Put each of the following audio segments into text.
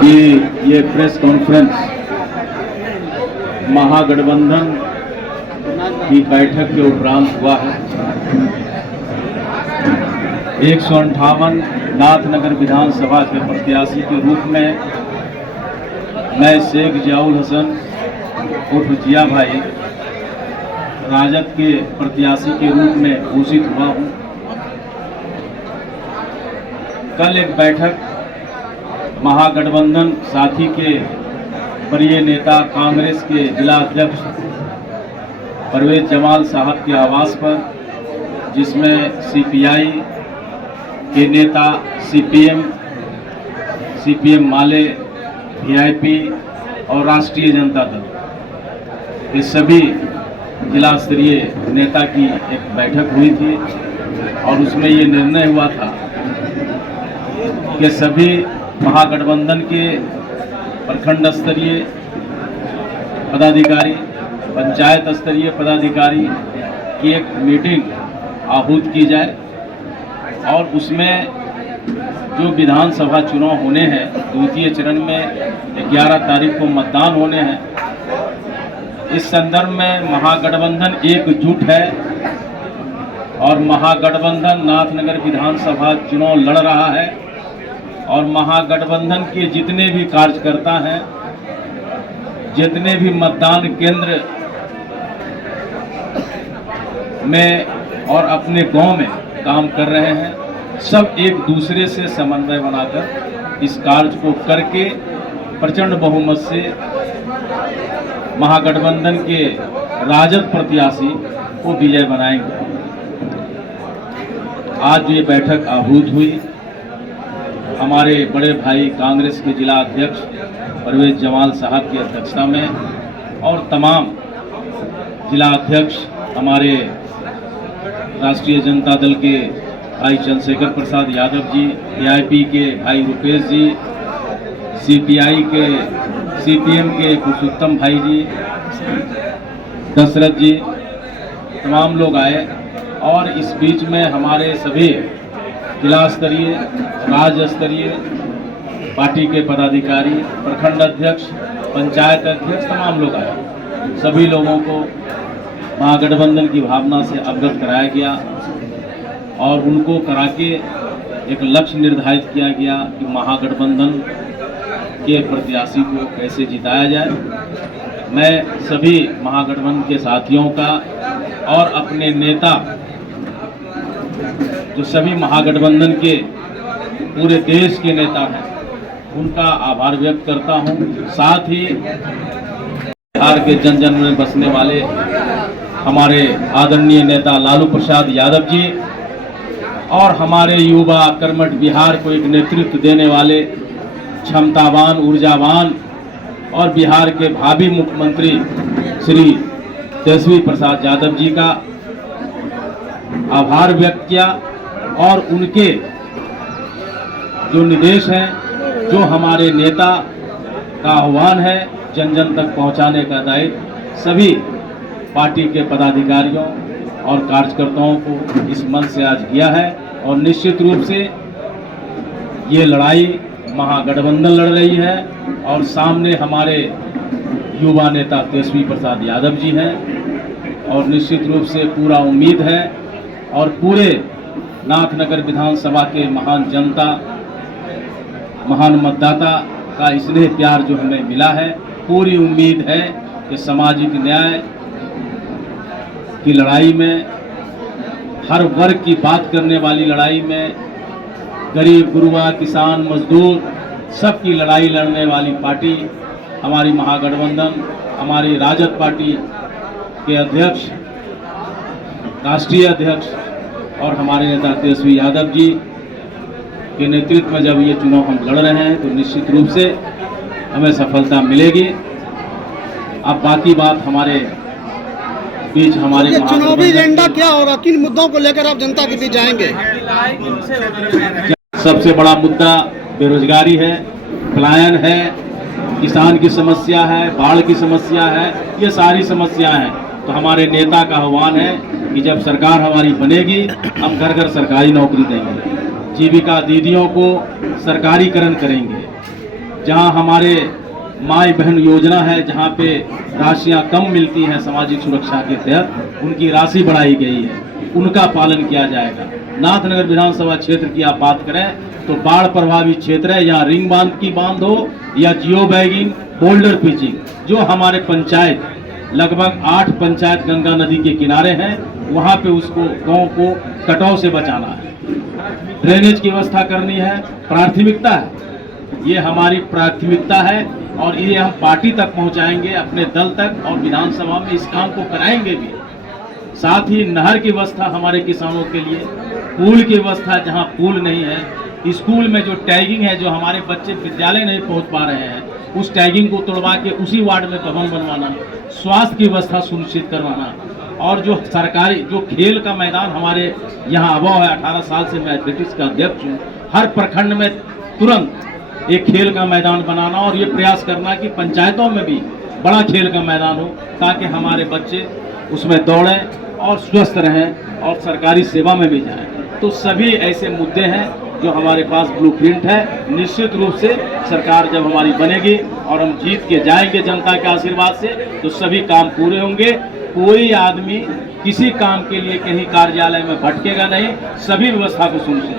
कि ये press conference महागठबंधन की बैठक के उपरांत हुआ है। 158 नाथनगर विधानसभा के प्रत्याशी के रूप में मैं शेख जियाउल हसन उर्फ जिया भाई राजद के प्रत्याशी के रूप में घोषित हुआ हूँ। कल एक बैठक महागठबंधन साथी के वरीय नेता कांग्रेस के जिला अध्यक्ष परवेज जमाल साहब के आवास पर, जिसमें सीपीआई के नेता, सीपीएम माले, वीआईपी और राष्ट्रीय जनता दल ये सभी जिला स्तरीय नेता की एक बैठक हुई थी और उसमें ये निर्णय हुआ था कि सभी महागठबंधन के प्रखंड स्तरीय पदाधिकारी, पंचायत स्तरीय पदाधिकारी की एक मीटिंग आहूत की जाए और उसमें जो विधानसभा चुनाव होने हैं, द्वितीय चरण में 11 तारीख को मतदान होने हैं, इस संदर्भ में महागठबंधन एकजुट है और महागठबंधन नाथनगर विधानसभा चुनाव लड़ रहा है और महागठबंधन के जितने भी कार्यकर्ता हैं, जितने भी मतदान केंद्र में और अपने गांव में काम कर रहे हैं, सब एक दूसरे से समन्वय बनाकर इस कार्य को करके प्रचंड बहुमत से महागठबंधन के राजद प्रत्याशी को विजय बनाएंगे। आज ये बैठक आहूत हुई हमारे बड़े भाई कांग्रेस के जिला अध्यक्ष परवेज जमाल साहब की अध्यक्षता में और तमाम जिला अध्यक्ष हमारे राष्ट्रीय जनता दल के भाई चंद्रशेखर प्रसाद यादव जी, वीआईपी के भाई रुपेश जी, सीपीएम के पुरुषोत्तम भाई जी, दशरथ जी, तमाम लोग आए और इस बीच में हमारे सभी जिला स्तरीय, राज्य स्तरीय पार्टी के पदाधिकारी, प्रखंड अध्यक्ष, पंचायत अध्यक्ष, तमाम लोग आए। सभी लोगों को महागठबंधन की भावना से अवगत कराया गया और उनको करा के एक लक्ष्य निर्धारित किया गया कि महागठबंधन के प्रत्याशी को कैसे जिताया जाए। मैं सभी महागठबंधन के साथियों का और अपने नेता जो सभी महागठबंधन के पूरे देश के नेता हैं, उनका आभार व्यक्त करता हूं। साथ ही बिहार के जन जन में बसने वाले हमारे आदरणीय नेता लालू प्रसाद यादव जी और हमारे युवा कर्मठ बिहार को एक नेतृत्व देने वाले क्षमतावान, ऊर्जावान और बिहार के भावी मुख्यमंत्री श्री तेजस्वी प्रसाद यादव जी का आभार व्यक्त किया और उनके जो निर्देश हैं, जो हमारे नेता का आह्वान है, जन जन तक पहुंचाने का दायित्व सभी पार्टी के पदाधिकारियों और कार्यकर्ताओं को इस मंच से आज किया है। और निश्चित रूप से ये लड़ाई महागठबंधन लड़ रही है और सामने हमारे युवा नेता तेजस्वी प्रसाद यादव जी हैं और निश्चित रूप से पूरा उम्मीद है और पूरे नाथनगर विधानसभा के महान जनता, महान मतदाता का स्नेह प्यार जो हमें मिला है, पूरी उम्मीद है कि सामाजिक न्याय की लड़ाई में, हर वर्ग की बात करने वाली लड़ाई में, गरीब, गुरुआ, किसान, मजदूर सबकी लड़ाई लड़ने वाली पार्टी हमारी महागठबंधन, हमारी राजद पार्टी के अध्यक्ष, राष्ट्रीय अध्यक्ष और हमारे नेता तेजस्वी यादव जी के नेतृत्व में जब ये चुनाव हम लड़ रहे हैं तो निश्चित रूप से हमें सफलता मिलेगी। अब बाकी बात हमारे बीच हमारे चुनावी एजेंडा क्या होगा, किन मुद्दों को लेकर आप जनता के बीच जाएंगे? सबसे बड़ा मुद्दा बेरोजगारी है, पलायन है, किसान की समस्या है, बाढ़ की समस्या है, ये सारी समस्याएं हैं। तो हमारे नेता का आह्वान है कि जब सरकार हमारी बनेगी, हम घर घर सरकारी नौकरी देंगे, जीविका दीदियों को सरकारीकरण करेंगे, जहां हमारे माई बहन योजना है, जहां पे राशियां कम मिलती हैं सामाजिक सुरक्षा के तहत, उनकी राशि बढ़ाई गई है, उनका पालन किया जाएगा। नाथनगर विधानसभा क्षेत्र की आप बात करें तो बाढ़ प्रभावित क्षेत्र है, यहाँ रिंग बांध की बांध हो या जियो बैगिंग, बोल्डर पिचिंग, जो हमारे पंचायत लगभग 8 पंचायत गंगा नदी के किनारे हैं, वहाँ पे उसको गांव को कटाव से बचाना है, ड्रेनेज की व्यवस्था करनी है, प्राथमिकता है, ये हमारी प्राथमिकता है और ये हम पार्टी तक पहुंचाएंगे, अपने दल तक, और विधानसभा में इस काम को कराएंगे भी। साथ ही नहर की व्यवस्था हमारे किसानों के लिए, पुल की व्यवस्था जहां पुल नहीं है, स्कूल में जो टैगिंग है, जो हमारे बच्चे विद्यालय नहीं पहुंच पा रहे हैं, उस टैगिंग को तोड़वा के उसी वार्ड में भवन बनवाना, स्वास्थ्य की व्यवस्था सुनिश्चित करवाना, और जो सरकारी जो खेल का मैदान हमारे यहाँ अभाव है, 18 साल से मैं एथलेटिक्स का अध्यक्ष हूँ, हर प्रखंड में तुरंत एक खेल का मैदान बनाना और ये प्रयास करना कि पंचायतों में भी बड़ा खेल का मैदान हो, ताकि हमारे बच्चे उसमें दौड़ें और स्वस्थ रहें और सरकारी सेवा में भी जाएं। तो सभी ऐसे मुद्दे हैं जो हमारे पास ब्लूप्रिंट है। निश्चित रूप से सरकार जब हमारी बनेगी और हम जीत के जाएंगे जनता के आशीर्वाद से, तो सभी काम पूरे होंगे। कोई आदमी किसी काम के लिए कहीं कार्यालय में भटकेगा नहीं, सभी व्यवस्था को सुनिश्चित।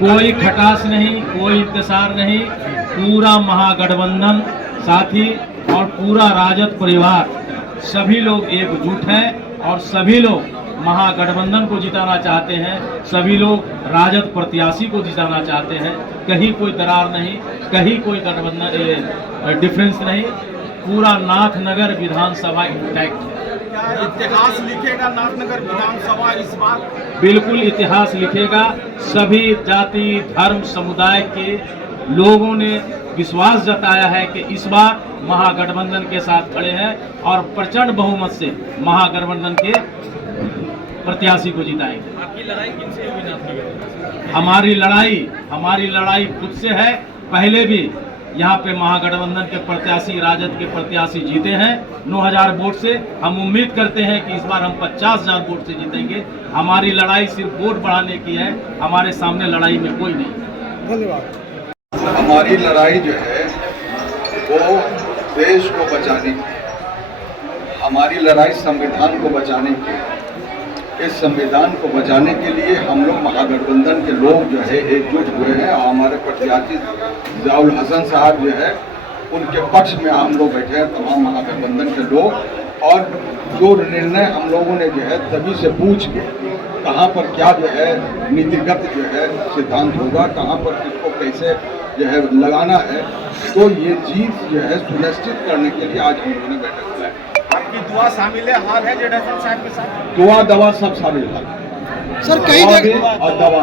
कोई खटास नहीं, कोई इंतजार नहीं, पूरा महागठबंधन साथी और पूरा राजद परिवार सभी लोग एकजुट हैं और सभी लोग महागठबंधन को जिताना चाहते हैं, सभी लोग राजद प्रत्याशी को जिताना चाहते हैं। कहीं कोई दरार नहीं, कहीं कोई गठबंधन डिफरेंस नहीं, पूरा नाथनगर विधानसभा इंटैक्ट है। क्या इतिहास लिखेगा नाथनगर विधानसभा इस बार? बिल्कुल इतिहास लिखेगा। सभी जाति धर्म समुदाय के लोगों ने विश्वास जताया है कि इस बार महागठबंधन के साथ खड़े हैं और प्रचंड बहुमत से महागठबंधन के प्रत्याशी को जिताएंगे। आपकी लड़ाई किनसे हुई नाथनगर? हमारी लड़ाई खुद से है। पहले भी यहाँ पे महागठबंधन के प्रत्याशी, राजद के प्रत्याशी जीते हैं 9000 वोट से। हम उम्मीद करते हैं कि इस बार हम 50000 वोट से जीतेंगे। हमारी लड़ाई सिर्फ वोट बढ़ाने की है, हमारे सामने लड़ाई में कोई नहीं। धन्यवाद। हमारी लड़ाई जो है वो देश को बचाने की, हमारी लड़ाई संविधान को बचाने की। इस संविधान को बचाने के लिए हम लोग महागठबंधन के लोग जो है एकजुट हुए हैं और हमारे प्रत्याशी ज़ियाउल हसन साहब जो है उनके पक्ष में हम लोग बैठे हैं, तमाम महागठबंधन के लोग। और जो निर्णय हम लोगों ने जो है सभी से पूछ के कहाँ पर क्या जो है नीतिगत जो है सिद्धांत होगा, कहाँ पर किसको कैसे जो है लगाना है, तो ये चीज़ जो है सुनिश्चित करने के लिए आज हम लोगों ने बैठक किया है। आपकी दुआ शामिल है हाल है जेडहसन साहब के साथ? दुआ दवा सब शामिल है सर कई जगह और दवा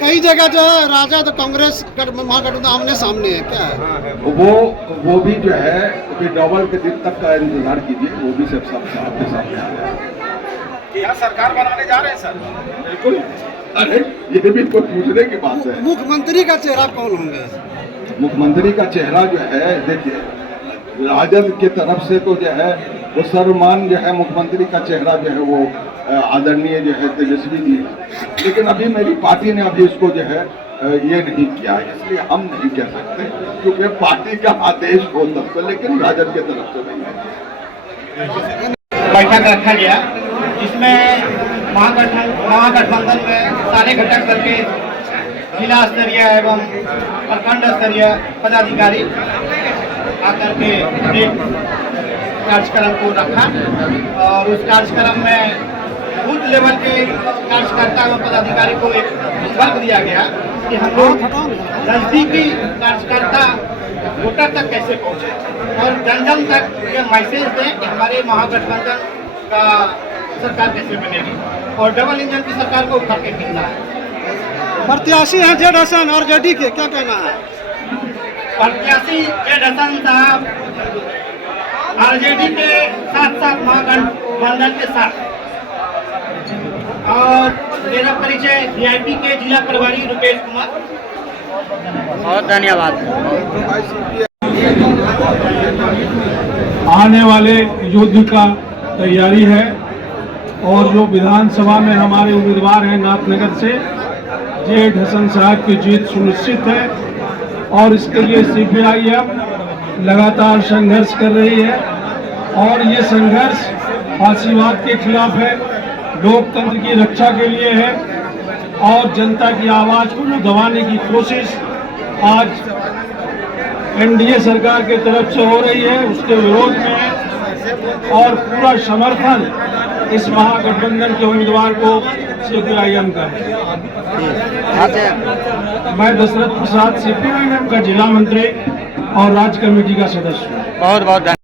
कई जगह जो है राजद कांग्रेस महागठबंधन आमने सामने है, क्या है? वो भी जो है अभी डबल के दिन तक का इंतजार कीजिए, वो भी सब आपके सामने आ जाएगा। क्या सरकार बनाने जा रहे हैं सर? बिल्कुल। अरे ये भी कोई पूछने की बात है। मुख्यमंत्री का चेहरा कौन होंगे? मुख्यमंत्री का चेहरा जो है देखिए, राजद की तरफ से तो जो है वो सर्वमान जो है मुख्यमंत्री का चेहरा जो है वो आदरणीय जो है तेजस्वी जी है, लेकिन अभी मेरी पार्टी ने अभी इसको जो है ये नहीं किया, इसलिए हम नहीं कह सकते, क्योंकि पार्टी का आदेश हो तब तो, लेकिन राजद की तरफ से नहीं। बैठक रखा गया जिसमें महागठबंधन में सारे घटक दल के जिला स्तरीय एवं प्रखंड स्तरीय पदाधिकारी आकर के एक कार्यक्रम को रखा और उस कार्यक्रम में बूथ लेवल के कार्यकर्ता व पदाधिकारी को एक वर्क दिया गया कि हम लोग नजदीकी कार्यकर्ता वोटर तक कैसे पहुंचे और जन जन तक ये मैसेज दें कि हमारे महागठबंधन का सरकार कैसे बनेगी और डबल इंजन की सरकार को उठा के खींचना है। प्रत्याशी हैं जेडहसन और जेडी के, क्या कहना है? प्रत्याशी जेडहसन साहब आरजेडी के साथ साथ महागठबंधन के साथ, और मेरा परिचय वीआईपी के जिला प्रभारी रुपेश कुमार। बहुत धन्यवाद। आने वाले युद्ध का तैयारी है और जो विधानसभा में हमारे उम्मीदवार हैं नाथनगर से जेठ हसन साहब की जीत सुनिश्चित है और इसके लिए CPIM लगातार संघर्ष कर रही है और ये संघर्ष फासीवाद के खिलाफ है, लोकतंत्र की रक्षा के लिए है और जनता की आवाज को जो दबाने की कोशिश आज NDA सरकार के तरफ से हो रही है उसके विरोध में है और पूरा समर्थन इस महागठबंधन के उम्मीदवार को CPIM का है। मैं दशरथ प्रसाद CPIM का जिला मंत्री और राज्य कमेटी का सदस्य हूँ। बहुत बहुत